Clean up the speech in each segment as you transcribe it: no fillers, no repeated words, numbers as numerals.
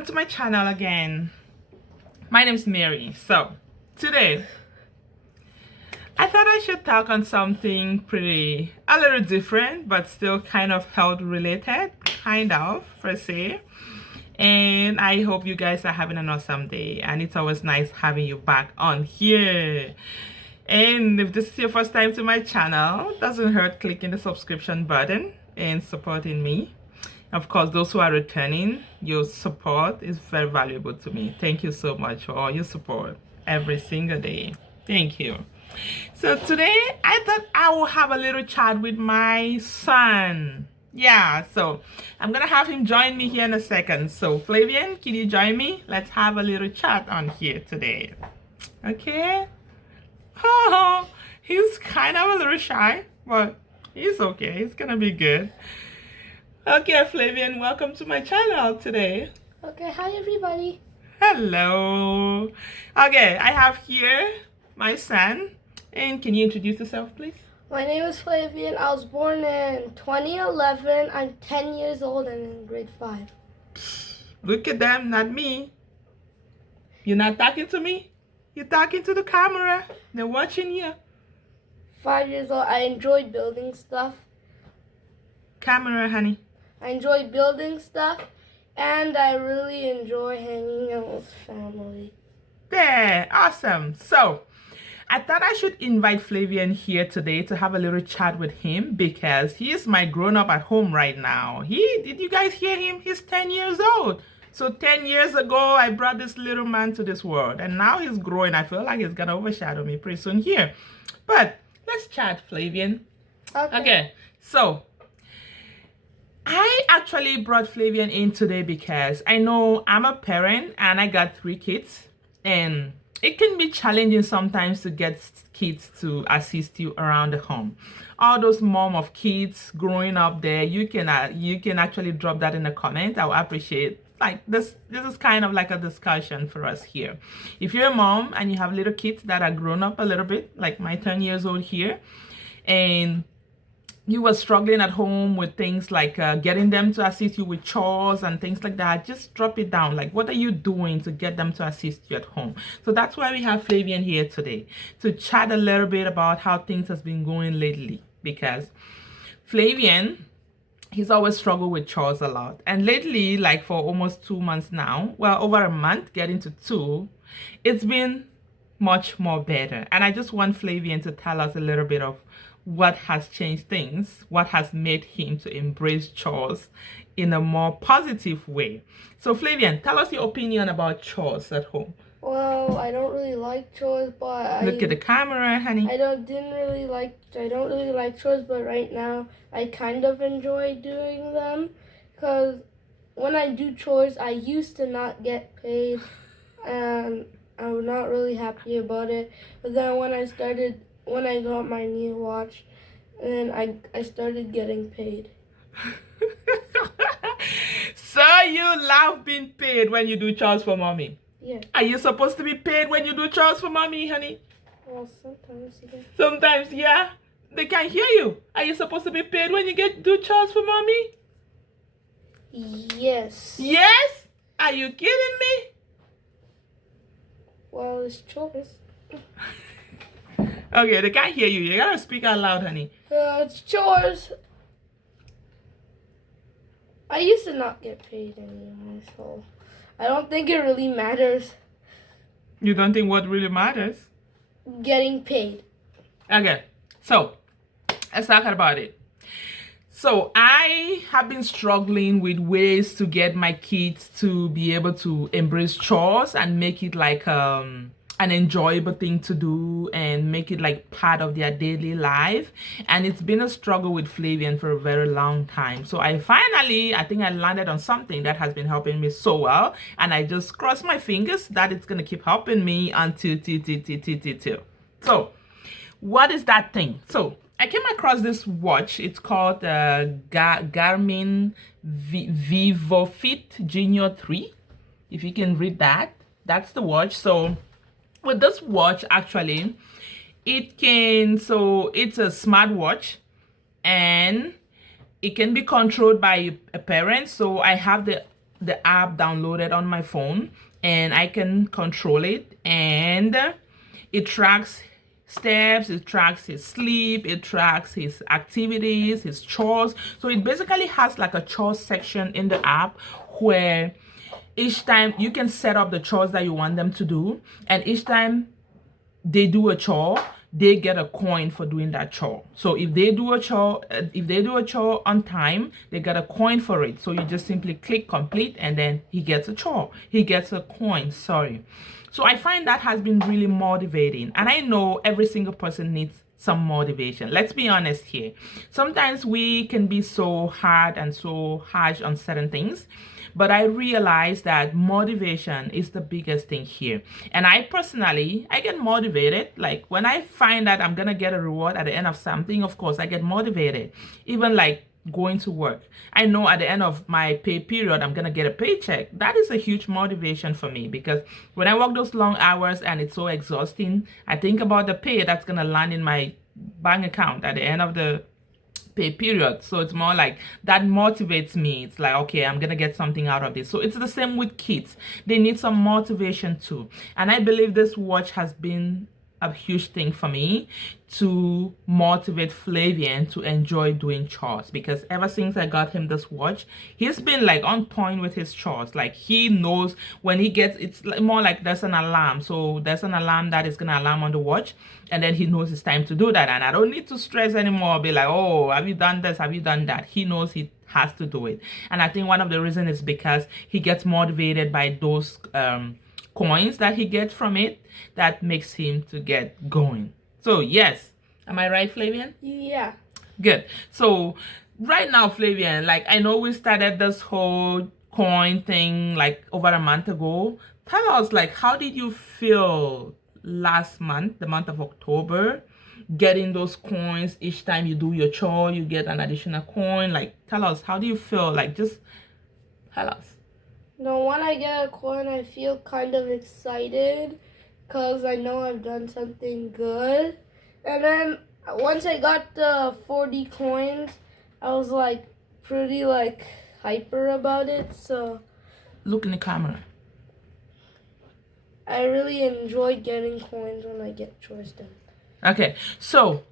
welcome to my channel again. My name is Mary. So today I thought I should talk on something a little different, but still kind of health related, kind of per se. And I hope you guys are having an awesome day, and it's always nice having you back on here. And if this is your first time to my channel, doesn't hurt clicking the subscription button and supporting me. Of course, those who are returning, your support is very valuable to me. Thank you so much for all your support every single day. Thank you. So today, I thought I will have a little chat with my son. Yeah, so I'm going to have him join me here in a second. So Flavian, can you join me? Let's have a little chat on here today. Okay? Oh, he's kind of a little shy, but he's okay. He's going to be good. Okay, Flavian, welcome to my channel today. Okay, hi everybody. Hello. Okay, I have here my son. And can you introduce yourself, please? My name is Flavian. I was born in 2011. I'm 10 years old and in grade 5. Look at them, not me. You're not talking to me. You're talking to the camera. They're watching you. 5 years old. I enjoy building stuff. Camera, honey. I enjoy building stuff, and I really enjoy hanging out with family. There, awesome. So, I thought I should invite Flavian here today to have a little chat with him because he is my grown-up at home right now. Did you guys hear him? He's 10 years old. So 10 years ago, I brought this little man to this world, and now he's growing. I feel like he's gonna overshadow me pretty soon here. But let's chat, Flavian. Okay, so I actually brought Flavian in today because I know I'm a parent and I got 3 kids, and it can be challenging sometimes to get kids to assist you around the home. All those mom of kids growing up there, you can actually drop that in the comment. I will appreciate. Like this is kind of like a discussion for us here. If you're a mom and you have little kids that are grown up a little bit, like my 10 years old here, and you were struggling at home with things like getting them to assist you with chores and things like that, just drop it down. Like, what are you doing to get them to assist you at home? So that's why we have Flavian here today to chat a little bit about how things has been going lately, because Flavian, he's always struggled with chores a lot. And lately, like for almost 2 months now, well, over a month, getting to 2, it's been much more better. And I just want Flavian to tell us a little bit of what has changed things, what has made him to embrace chores in a more positive way. So Flavian, tell us your opinion about chores at home. Well, I don't really like chores, but look at the camera, honey. I don't really like chores, but right now I kind of enjoy doing them because when I do chores, I used to not get paid, and I'm not really happy about it. But then when I got my new watch, and I started getting paid. So you love being paid when you do chores for mommy? Yeah. Are you supposed to be paid when you do chores for mommy, honey? Well, sometimes, yeah. Sometimes, yeah? They can't hear you. Are you supposed to be paid when you do chores for mommy? Yes. Yes? Are you kidding me? Well, it's chores. Okay, they can't hear you. You gotta speak out loud, honey. It's chores. I used to not get paid anyway, so I don't think it really matters. You don't think what really matters? Getting paid. Okay, so let's talk about it. So I have been struggling with ways to get my kids to be able to embrace chores and make it like an enjoyable thing to do and make it like part of their daily life. And it's been a struggle with Flavian for a very long time. So I think I landed on something that has been helping me so well, and I just cross my fingers that it's gonna keep helping me until So what is that thing? So I came across this watch. It's called Garmin Vivofit Jr 3. If you can read that, that's the watch. So with this watch, actually, it's a smartwatch, and it can be controlled by a parent. So I have the the app downloaded on my phone, and I can control it, and it tracks steps, it tracks his sleep, it tracks his activities, his chores. So it basically has like a chores section in the app where each time you can set up the chores that you want them to do, and each time they do a chore, they get a coin for doing that chore. So if they do a chore, on time, they get a coin for it. So you just simply click complete, and then he gets a chore. He gets a coin, sorry. So I find that has been really motivating. And I know every single person needs some motivation. Let's be honest here. Sometimes we can be so hard and so harsh on certain things, but I realize that motivation is the biggest thing here. And I personally, I get motivated. Like when I find that I'm gonna get a reward at the end of something, of course I get motivated. Even like going to work, I know at the end of my pay period I'm gonna get a paycheck. That is a huge motivation for me, because when I work those long hours and it's so exhausting, I think about the pay that's gonna land in my bank account at the end of the pay period. So it's more like that motivates me. It's like, okay, I'm gonna get something out of this. So it's the same with kids. They need some motivation too, and I believe this watch has been a huge thing for me to motivate Flavian to enjoy doing chores, because ever since I got him this watch, he's been like on point with his chores. Like he knows when he gets, it's more like there's an alarm. So there's an alarm that is gonna alarm on the watch, and then he knows it's time to do that, and I don't need to stress anymore, be like, oh, have you done this, have you done that? He knows he has to do it. And I think one of the reasons is because he gets motivated by those coins that he gets from it, that makes him to get going. So yes, am I right, Flavian? Yeah. Good. So right now, Flavian, like I know we started this whole coin thing like over a month ago. Tell us, like, how did you feel last month, the month of October, getting those coins? Each time you do your chore, you get an additional coin. Like, tell us, how do you feel? Like, just tell us. No, when I get a coin, I feel kind of excited because I know I've done something good. And then once I got the 40 coins, I was like pretty like hyper about it. So look in the camera. I really enjoyed getting coins when I get chores done. Okay, so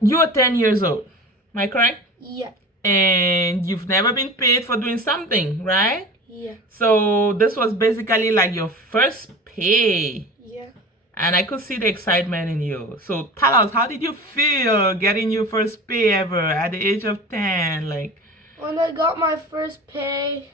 you're 10 years old, am I correct? Yeah. And you've never been paid for doing something, right? Yeah. So this was basically like your first pay. Yeah. And I could see the excitement in you. So tell us, how did you feel getting your first pay ever at the age of 10? Like, when I got my first pay,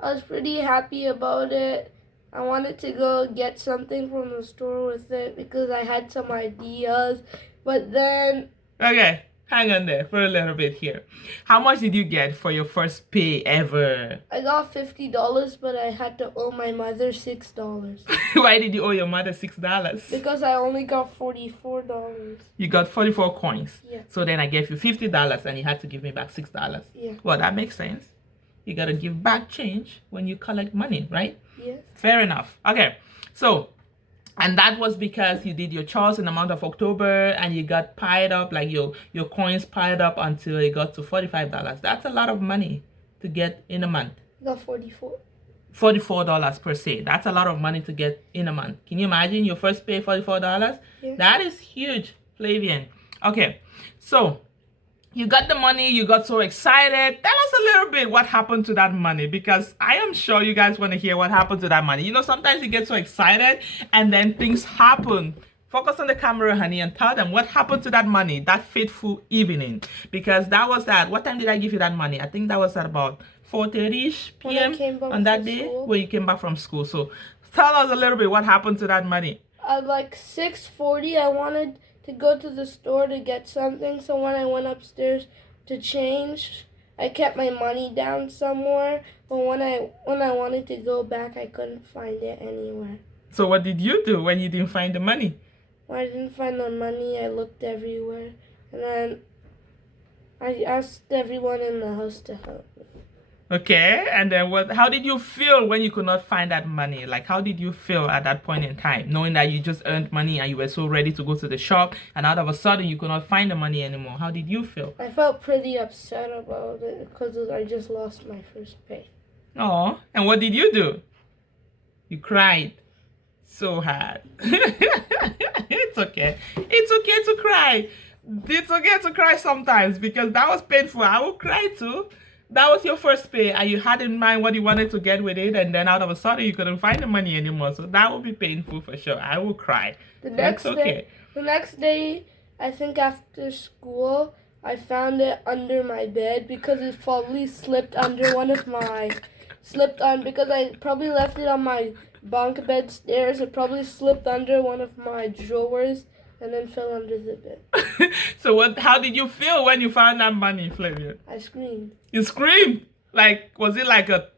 I was pretty happy about it. I wanted to go get something from the store with it because I had some ideas. But then... Okay. Hang on there for a little bit here. How much did you get for your first pay ever? I got $50, but I had to owe my mother $6. Why did you owe your mother $6? Because I only got $44. You got 44 coins. Yeah. So then I gave you $50 and you had to give me back $6. Yeah. Well, that makes sense. You gotta give back change when you collect money, right? Yeah. Fair enough. Okay. So, and that was because you did your chores in the month of October and you got piled up, like your coins piled up until it got to $45. That's a lot of money to get in a month. I got 44. $44 per se. That's a lot of money to get in a month. Can you imagine your first pay $44? Yeah. That is huge, Flavian. Okay, so you got the money, you got so excited. Tell us a little bit what happened to that money, because I am sure you guys want to hear what happened to that money. You know, sometimes you get so excited and then things happen. Focus on the camera, honey, and tell them what happened to that money that fateful evening. Because that was that. What time did I give you that money? I think that was at about 4:30 p.m. on that day when you came back from school. So tell us a little bit what happened to that money. At like 6:40, I wanted to go to the store to get something. So when I went upstairs to change, I kept my money down somewhere. But when I wanted to go back, I couldn't find it anywhere. So what did you do when you didn't find the money? When I didn't find the money, I looked everywhere. And then I asked everyone in the house to help me. Okay, and then what? How did you feel when you could not find that money? Like, how did you feel at that point in time, knowing that you just earned money and you were so ready to go to the shop, and out of a sudden you could not find the money anymore? How did you feel? I felt pretty upset about it because I just lost my first pay. Oh, and what did you do? You cried so hard. It's okay. It's okay to cry. It's okay to cry sometimes because that was painful. I will cry too. That was your first pay and you had in mind what you wanted to get with it, and then out of a sudden you couldn't find the money anymore. So that will be painful for sure. I will cry. The That's next okay. day, the next day, I think after school, I found it under my bed because it probably slipped under one of my, because I probably left it on my bunk bed stairs. It probably slipped under one of my drawers and then fell under the bed. So what? How did you feel when you found that money, Flavia? I screamed. You screamed? Like, was it like a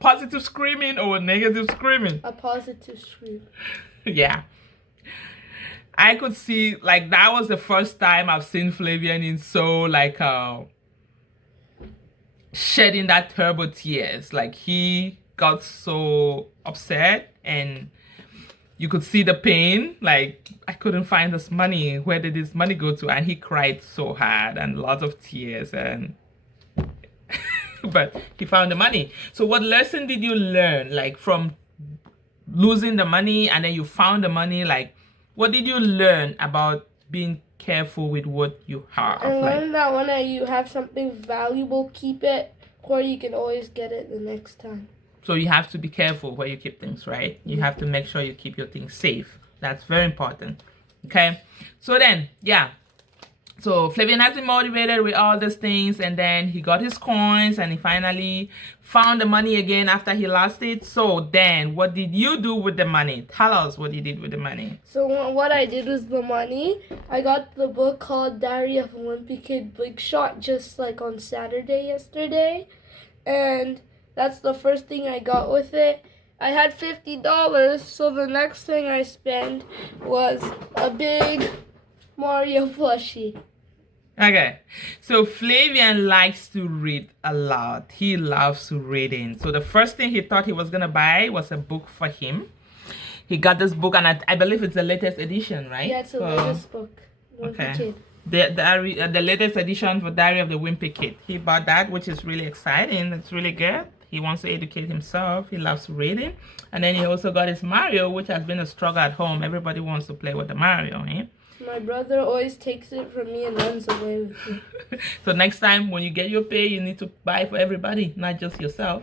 positive screaming or a negative screaming? A positive scream. Yeah. I could see, like, that was the first time I've seen Flavian in so, like, shedding that turbo tears. Like, he got so upset and you could see the pain. Like, I couldn't find this money. Where did this money go to? And he cried so hard and lots of tears and but he found the money. So what lesson did you learn, like, from losing the money and then you found the money? Like, what did you learn about being careful with what you have? I learned that when you have something valuable, keep it, or you can always get it the next time. So you have to be careful where you keep things, right? You have to make sure you keep your things safe. That's very important. Okay. So then, yeah. So Flavian has been motivated with all these things, and then he got his coins and he finally found the money again after he lost it. So then what did you do with the money? Tell us what you did with the money. So what I did with the money, I got the book called Diary of a Wimpy Kid Big Shot just like on Saturday yesterday. And that's the first thing I got with it. I had $50, so the next thing I spent was a big Mario plushie. Okay, so Flavian likes to read a lot. He loves reading. So the first thing he thought he was going to buy was a book for him. He got this book, and I believe it's the latest edition, right? Yeah, it's the latest book. Okay. Kid. The latest edition for Diary of the Wimpy Kid. He bought that, which is really exciting. It's really good. He wants to educate himself. He loves reading. And then he also got his Mario, which has been a struggle at home. Everybody wants to play with the Mario, eh? My brother always takes it from me and runs away with it. So next time when you get your pay, you need to buy for everybody, not just yourself.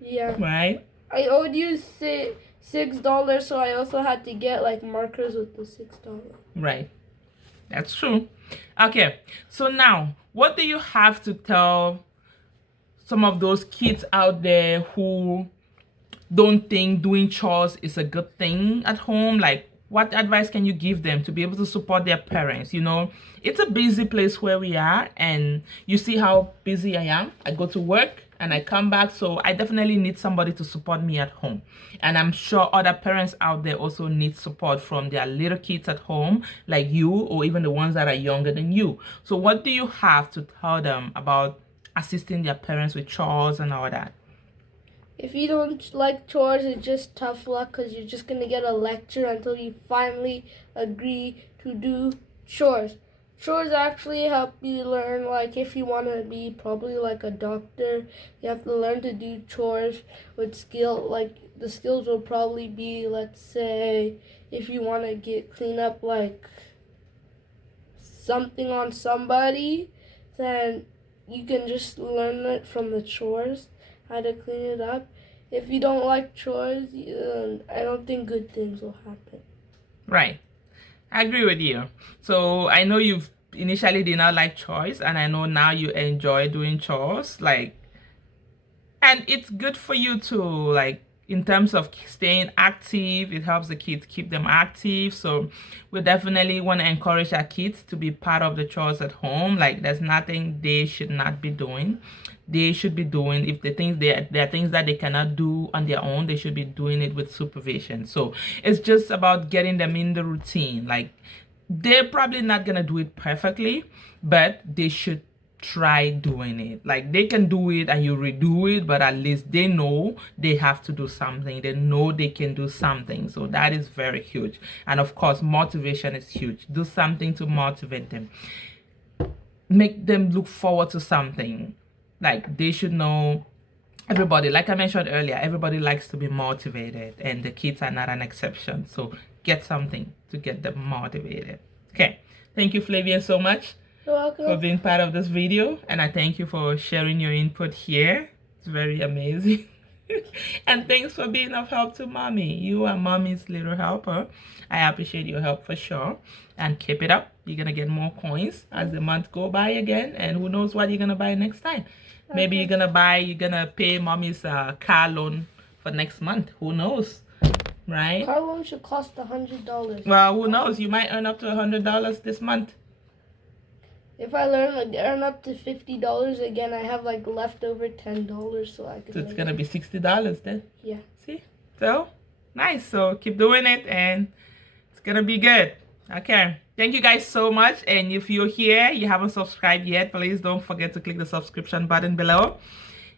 Yeah. Right? I owed you $6, so I also had to get like markers with the $6. Right. That's true. Okay. So now, what do you have to tell some of those kids out there who don't think doing chores is a good thing at home? Like, what advice can you give them to be able to support their parents? You know, it's a busy place where we are, and you see how busy I am. I go to work and I come back, so I definitely need somebody to support me at home. And I'm sure other parents out there also need support from their little kids at home, like you, or even the ones that are younger than you. So what do you have to tell them about assisting their parents with chores and all that? If you don't like chores, it's just tough luck because you're just going to get a lecture until you finally agree to do chores. Chores actually help you learn, like, if you want to be probably like a doctor, you have to learn to do chores with skill. Like, the skills will probably be, let's say, if you want to clean up, like, something on somebody, then you can just learn it from the chores, how to clean it up. If you don't like chores, I don't think good things will happen. Right. I agree with you. So I know you've initially did not like chores, and I know now you enjoy doing chores. Like, and it's good for you to, like, in terms of staying active, it helps the kids keep them active. So we definitely want to encourage our kids to be part of the chores at home. Like, there's nothing they should not be doing. They should be doing, if they think there are things that they cannot do on their own, they should be doing it with supervision. So it's just about getting them in the routine. Like, they're probably not gonna do it perfectly, but they should try doing it. Like, they can do it and you redo it, but at least they know they have to do something. They know they can do something. So that is very huge. And of course, motivation is huge. Do something to motivate them. Make them look forward to something. Like, they should know everybody, like I mentioned earlier, everybody likes to be motivated, and the kids are not an exception. So get something to get them motivated. Okay, thank you, Flavian, so much You're welcome. for being part of this video, and I thank you for sharing your input here. It's very amazing. And thanks for being of help to mommy. You are mommy's little helper. I appreciate your help for sure, and keep it up. You're gonna get more coins as the month go by again, and who knows what you're gonna buy next time. Maybe you're gonna pay mommy's car loan for next month. Who knows, right? Car loan should cost $100. Well, who knows? You might earn up to $100 this month. If I earn up to $50 again, I have like leftover $10, so I can. So it's gonna be $60 then. Yeah. See? So nice. So keep doing it, and it's gonna be good. Okay. Thank you guys so much. And if you're here, you haven't subscribed yet, please don't forget to click the subscription button below,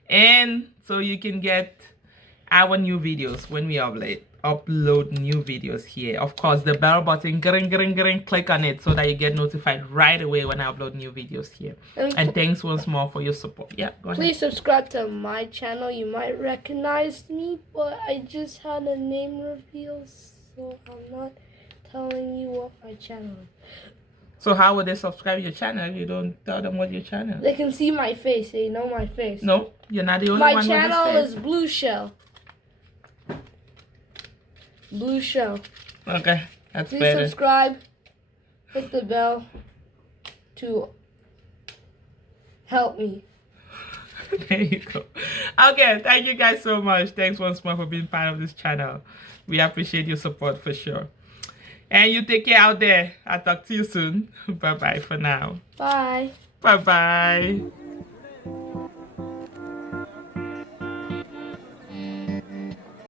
and so you can get our new videos when we upload new videos here. Of course, the bell button, click on it so that you get notified right away when I upload new videos here. And thanks once more for your support. Yeah, go ahead. Please subscribe to my channel. You might recognize me, but I just had a name reveal, so I'm not telling you what my channel is. So how would they subscribe to your channel if you don't tell them what your channel is? They can see my face. They know my face. No, you're not the only my one. My channel is Blue Shell. Blue Shell. Okay, that's Please better. subscribe. Hit the bell to help me. There you go. Okay, thank you guys so much. Thanks once more for being part of this channel. We appreciate your support for sure. And you take care out there. I'll talk to you soon. Bye-bye for now. Bye. Bye-bye.